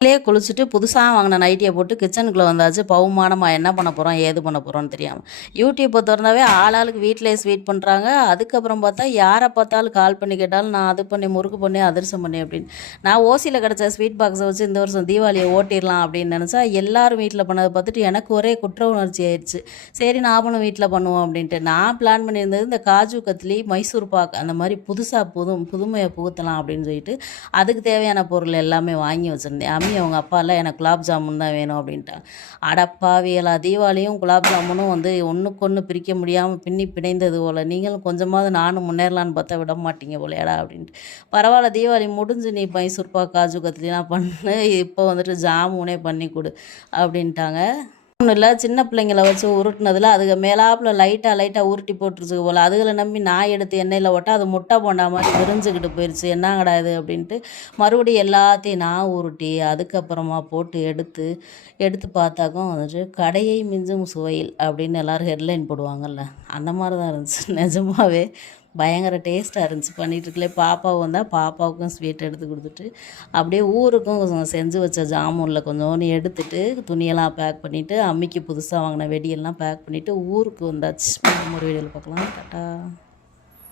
காலையிலே குளிச்சுட்டு புதுசாக வாங்கின நைட்டியை போட்டு கிச்சனுக்குள்ளே வந்தாச்சு. பவுமானமாக என்ன பண்ண போகிறோம் ஏது பண்ண போகிறோம்னு தெரியாமல் யூடியூப்பை திறந்தாவே ஆளாளுக்கு வீட்டிலே ஸ்வீட் பண்ணுறாங்க அதுக்கப்புறம் பார்த்தா யாரை பார்த்தாலும் கால் பண்ணி கேட்டாலும் நான் அது பண்ணி முறுக்கு பண்ணி அதிர்சம் பண்ணி அப்படின்னு. நான் ஓசியில் கிடச்ச ஸ்வீட் பாக்ஸை வச்சு இந்த வருஷம் தீபாவளியை ஓட்டிடலாம் அப்படின்னு நினச்சா எல்லாரும் வீட்டில் பண்ணதை பார்த்துட்டு எனக்கு ஒரே குற்ற உணர்ச்சி ஆயிடுச்சு. சரி நாமளும் வீட்டில் பண்ணுவோம் அப்படின்ட்டு. நான் பிளான் பண்ணியிருந்தது இந்த காஜு கத்லி மைசூர் பாக் அந்த மாதிரி புதுசாக புது புதுமையை புகுத்தலாம் அப்படின்னு சொல்லிட்டு அதுக்கு தேவையான பொருள் எல்லாமே வாங்கி வச்சுருந்தேன். அம்மி அவங்க அப்பாலாம் எனக்கு குலாப் ஜாமுன் தான் வேணும் அப்படின்ட்டாங்க. அடப்பாவியலா தீபாவளியும் குலாப் ஜாமுனும் வந்து ஒன்றுக்கு ஒன்று பிரிக்க முடியாமல் பின்னி பிணைந்தது போல். நீங்களும் கொஞ்சமாவது நானும் முன்னேறலான்னு பார்த்தா விட மாட்டீங்க போலையாடா அப்படின்ட்டு. பரவாயில்ல தீபாவளி முடிஞ்சு நீ மைசூர்பா காஜு கத்திரிலாம் பண்ணு இப்போ வந்துட்டு ஜாமுனே பண்ணி கொடு அப்படின்ட்டாங்க. ஒன்றும் இல்லை சின்ன பிள்ளைங்கள வச்சு உருட்டினதில் அதுக்கு மேலாப்பில் லைட்டாக லைட்டாக உருட்டி போட்டுருச்சு போல். அதுகளை நம்பி நான் எடுத்து எண்ணெயில் ஓட்டா அது முட்டை போண்டா மாதிரி விரிஞ்சுக்கிட்டு போயிடுச்சு என்னங்கடா இது அப்படின்ட்டு மறுபடியும் எல்லாத்தையும் நான் உருட்டி அதுக்கப்புறமா போட்டு எடுத்து எடுத்து பார்த்தாக்கும் வந்துட்டு கடையை மிஞ்சும் சுவையில் அப்படின்னு எல்லோரும் ஹெட்லைன் போடுவாங்கல்ல. அந்த மாதிரி தான் இருந்துச்சு. நிஜமாவே பயங்கர டேஸ்ட்டாக இருந்துச்சு. பண்ணிகிட்ருக்கலே பாப்பாவும் வந்தால் பாப்பாவுக்கும் ஸ்வீட் எடுத்து கொடுத்துட்டு அப்படியே ஊருக்கும் செஞ்சு வச்ச ஜாமூனில் கொஞ்சோண்டு எடுத்துட்டு துணியெல்லாம் பேக் பண்ணிவிட்டு அம்மிக்கு புதுசாக வாங்கின வெடியெல்லாம் பேக் பண்ணிவிட்டு ஊருக்கு வந்தாச்சு. ஒரு வீடியோவில் பார்க்கலாம் டாட்டா.